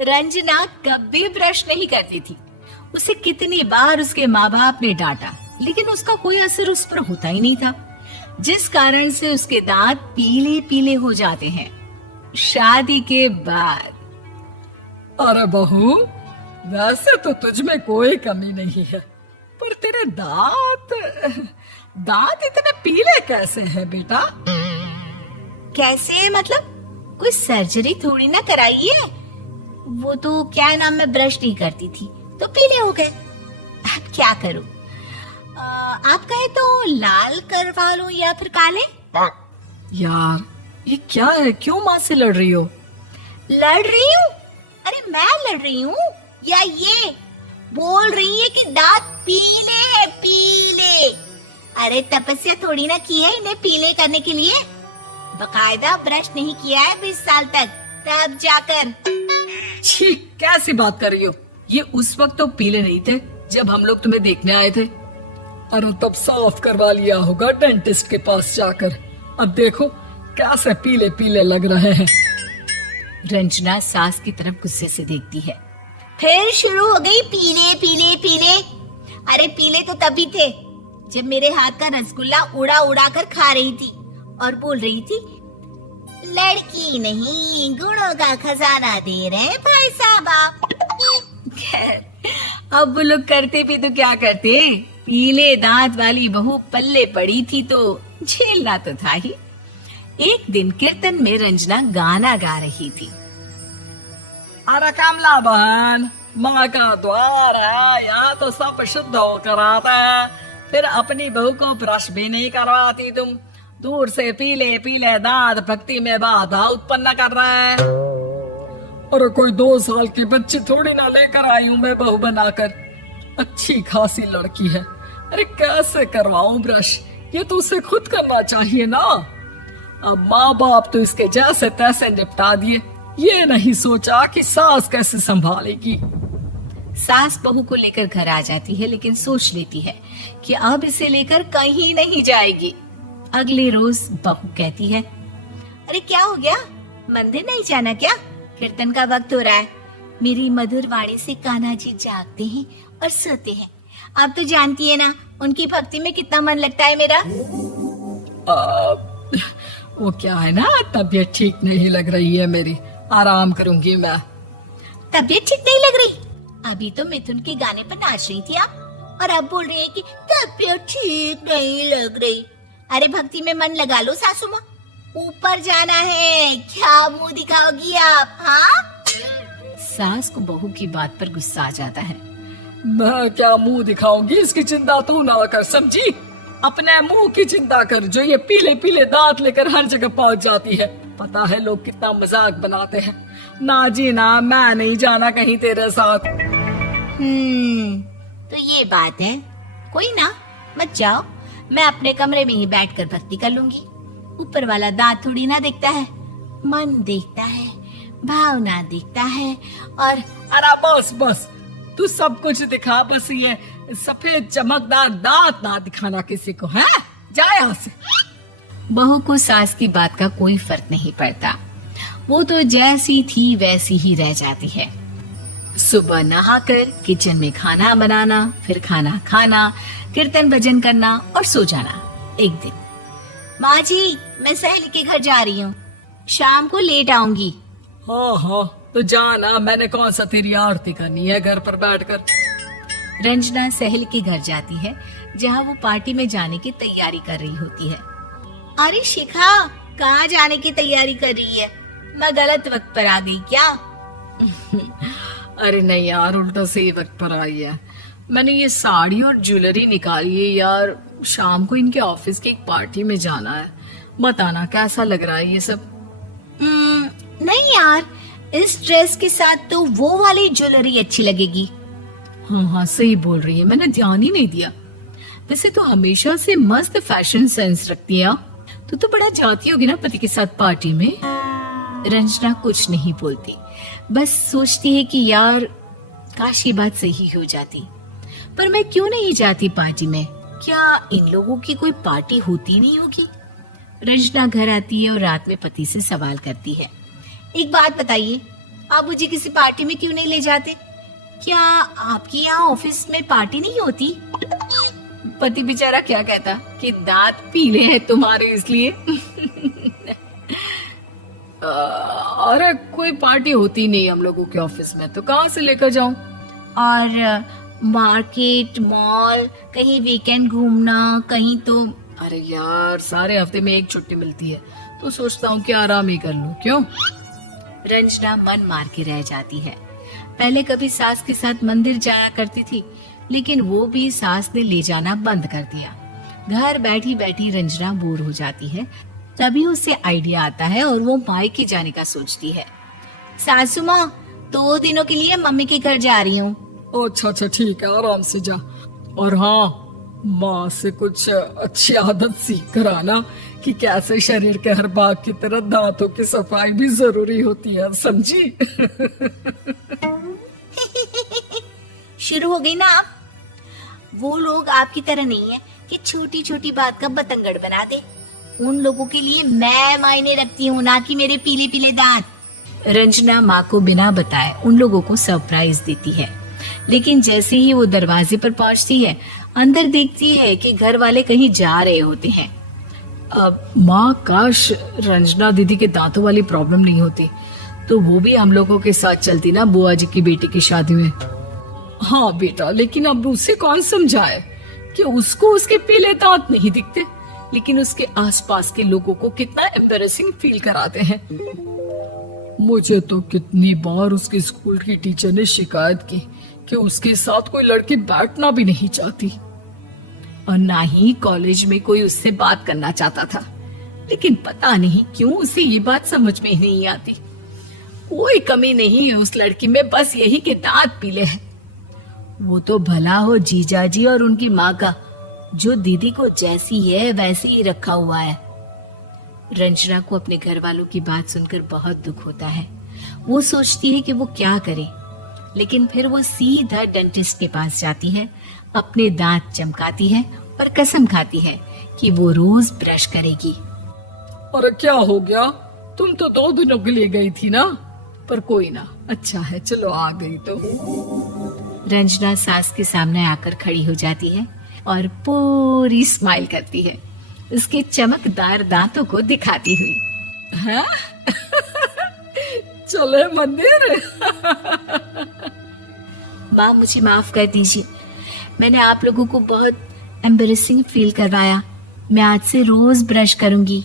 रंजना कभी ब्रश नहीं करती थी। उसे कितनी बार उसके माँ बाप ने डांटा, लेकिन उसका कोई असर उस पर होता ही नहीं था, जिस कारण से उसके दांत पीले पीले हो जाते हैं। शादी के बाद अरे बहू, वैसे तो तुझ में कोई कमी नहीं है, पर तेरे दांत दांत इतने पीले कैसे हैं बेटा? कैसे मतलब? कोई सर्जरी थोड़ी ना कराई है। वो तो क्या नाम, मैं ब्रश नहीं करती थी तो पीले हो गए। अब क्या करूं? आप कहे तो लाल करवा लूं या फिर काले? यार ये क्या है, क्यों माँ से लड़ रही हो? लड़ रही हूँ? अरे मैं लड़ रही हूँ या ये बोल रही है कि दांत पीले है, पीले। अरे तपस्या थोड़ी ना की है इन्हें पीले करने के लिए। बकायदा ब्रश नहीं किया है 20 साल तक, तब जाकर। छी, कैसी बात कर रही हो? ये उस वक्त तो पीले नहीं थे जब हम लोग तुम्हें देखने आए थे। अरे तब साफ करवा लिया होगा डेंटिस्ट के पास जाकर। अब देखो कैसे पीले पीले लग रहे हैं। रंजना सास की तरफ गुस्से से देखती है। फिर शुरू हो गई पीले पीले पीले। अरे पीले तो तभी थे जब मेरे हाथ का रसगुल्ला उड़ा उड़ा कर खा रही थी और बोल रही थी, लड़की नहीं गुणों का खजाना दे रहे भाई साहब आप। अब वो लोग करते भी तो क्या करते, पीले दांत वाली बहू पल्ले पड़ी थी तो झेलना तो था ही। एक दिन कीर्तन में रंजना गाना गा रही थी। अरे कमला बहन, माँ का द्वार है, या तो सब शुद्ध होकर आता है, फिर अपनी बहू को ब्रश भी नहीं करवाती तुम। दूर से पीले पीले दांत भक्ति में बाधा उत्पन्न कर रहे हैं। अरे कोई 2 साल की बच्ची थोड़ी ना लेकर आई हूँ मैं बहू बनाकर। अच्छी खासी लड़की है, अरे कैसे करवाऊं ब्रश? ये तो उसे खुद करना चाहिए ना। अब माँ बाप तो इसके जैसे तैसे निपटा दिए, ये नहीं सोचा कि सास कैसे संभालेगी। सास बहू को लेकर घर आ जाती है, लेकिन सोच लेती है कि अब इसे लेकर कहीं नहीं जाएगी। अगले रोज बहू कहती है, अरे क्या हो गया, मंदिर नहीं जाना क्या? कीर्तन का वक्त हो रहा है। मेरी मधुर वाणी से कान्हा जी जागते हैं और सोते हैं। आप तो जानती है ना उनकी भक्ति में कितना मन लगता है मेरा। वो क्या है ना, तबीयत ठीक नहीं लग रही है मेरी, आराम करूंगी मैं। तबीयत ठीक नहीं लग रही? अभी तो मिथुन के गाने पर नाच रही थी आप, और अब बोल रही है कि तबीयत ठीक नहीं लग रही। अरे भक्ति में मन लगा लो सासू माँ, ऊपर जाना है, क्या मुंह दिखाओगी आप? हाँ? सास को बहू की बात पर गुस्सा आ जाता है। मैं क्या मुंह दिखाऊंगी, इसकी चिंता तू ना कर, समझी? अपने मुंह की चिंता कर, जो ये पीले पीले दांत लेकर हर जगह पहुंच जाती है। पता है लोग कितना मजाक बनाते हैं। ना जी ना, मैं नहीं जाना कहीं तेरे साथ। तो ये बात है। कोई ना, मत जाओ, मैं अपने कमरे में ही बैठकर भक्ति कर लूंगी। ऊपर वाला दांत थोड़ी ना देखता है, मन देखता है, भावना देखता है। और अरे बस बस, तू सब कुछ दिखा, बस ये सफेद चमकदार दांत ना दिखाना किसी को, है? जा यहाँ से। बहू को सास की बात का कोई फर्क नहीं पड़ता, वो तो जैसी थी वैसी ही रह जाती है। सुबह नहाकर किचन में खाना बनाना, फिर खाना खाना, कीर्तन भजन करना और सो जाना। एक दिन, माँ जी मैं सहेली के घर जा रही हूँ, शाम को लेट आऊंगी। हाँ हाँ तो जाना, मैंने कौन सा तेरी आरती करनी है घर पर बैठकर। रंजना सहेली के घर जाती है, जहाँ वो पार्टी में जाने की तैयारी कर रही होती है। अरे शिखा, कहाँ जाने की तैयारी कर रही है? मैं गलत वक्त पर आ गई क्या? अरे नहीं यार, उल्टा सही वक्त पर आई है। मैंने ये साड़ी और ज्वेलरी निकाली है यार, शाम को इनके ऑफिस की एक पार्टी में जाना है। बताना कैसा लग रहा है ये सब? नहीं यार, इस ड्रेस के साथ तो वो वाली ज्वेलरी अच्छी लगेगी। हाँ हाँ सही बोल रही है, मैंने ध्यान ही नहीं दिया। वैसे तो हमेशा से मस्त फैशन सेंस रखती है। तो बड़ा जाती होगी ना पति के साथ पार्टी में। रंजना कुछ नहीं बोलती, बस सोचती है कि यार काश ये बात सही हो जाती, पर मैं क्यों नहीं जाती पार्टी में? क्या इन लोगों की कोई पार्टी होती नहीं होगी? रंजना घर आती है और रात में पति से सवाल करती है, एक बात बताइए, आप मुझे किसी पार्टी में क्यों नहीं ले जाते? क्या आपके यहाँ ऑफिस में पार्टी नहीं होती? पति बेचारा क्या कहता कि दांत पीले हैं तुम्हारे इसलिए। अरे कोई पार्टी होती नहीं हम लोगों के ऑफिस में, तो कहाँ से लेकर जाऊं? और मार्केट, मॉल, कहीं वीकेंड घूमना, कहीं तो। अरे यार, सारे हफ्ते में एक छुट्टी मिलती है, तो सोचता हूँ कि आराम ही कर लूं। क्यों? रंजना मन मार के रह जाती है। पहले कभी सास के साथ मंदिर जाया करती थी, लेकिन वो भी सास ने ले जाना बंद कर दिया। घर बैठी बैठी रंजना बोर हो जाती है। तभी उसे आइडिया आता है और वो मायके जाने का सोचती है। सासू माँ, 2 दिनों के लिए मम्मी के घर जा रही हूँ। अच्छा अच्छा, ठीक है, आराम से जा। और हाँ, माँ से कुछ अच्छी आदत सीख कर आना कि कैसे शरीर के हर भाग की तरह दांतों की सफाई भी जरूरी होती है, समझी? शुरू हो गई ना आप? वो लोग आपकी तरह नहीं है कि छोटी छोटी बात का बतंगड़ बना दे। उन लोगों के लिए मैं मायने रखती हूँ, ना कि मेरे पीले पीले दांत। रंजना माँ को बिना बताए उन लोगों को सरप्राइज देती है, लेकिन जैसे ही वो दरवाजे पर पहुंचती है, अंदर देखती है कि घर वाले कहीं जा रहे होते हैं। अब माँ, काश रंजना दीदी के दांतों वाली प्रॉब्लम नहीं होती, तो वो भी हम लोगों के साथ चलती ना बुआ जी की बेटी की शादी में। हाँ बेटा, लेकिन अब उसे कौन समझाए कि उसको उसके पीले दांत नहीं दिखते, लेकिन उसके आसपास के लोगों को कितना एम्बैरेसिंग फील कराते हैं। मुझे तो कितनी बार उसके स्कूल की टीचर ने शिकायत की कि उसके साथ कोई लड़की बैठना भी नहीं चाहती, और ना ही कॉलेज में कोई उससे बात करना चाहता था। लेकिन पता नहीं क्यों उसे ये बात समझ में ही नहीं आती। कोई कमी नहीं है उस लड़की में, बस यही कि दांत पीले हैं। वो तो भला हो जीजाजी और उनकी माँ का, जो दीदी को जैसी है वैसे ही रखा हुआ है। रंजना को अपने घर वालों की बात सुनकर बहुत दुख होता है। वो सोचती है कि वो क्या करे, लेकिन फिर वो सीधा डेंटिस्ट के पास जाती है, अपने दांत चमकाती है और कसम खाती है कि वो रोज ब्रश करेगी। अरे क्या हो गया? तुम तो 2 दिनों के लिए गई थी ना, पर कोई ना, अच्छा है, चलो आ गई तो। रंजना सास के सामने आकर खड़ी हो जाती है और पूरी स्माइल करती है, उसके चमकदार दांतों को दिखाती हुई। हैं? चले मंदिर? माँ, मुझे माफ कर दीजिए, मैंने आप लोगों को बहुत एम्बैरेसिंग फील करवाया। मैं आज से रोज ब्रश करूंगी।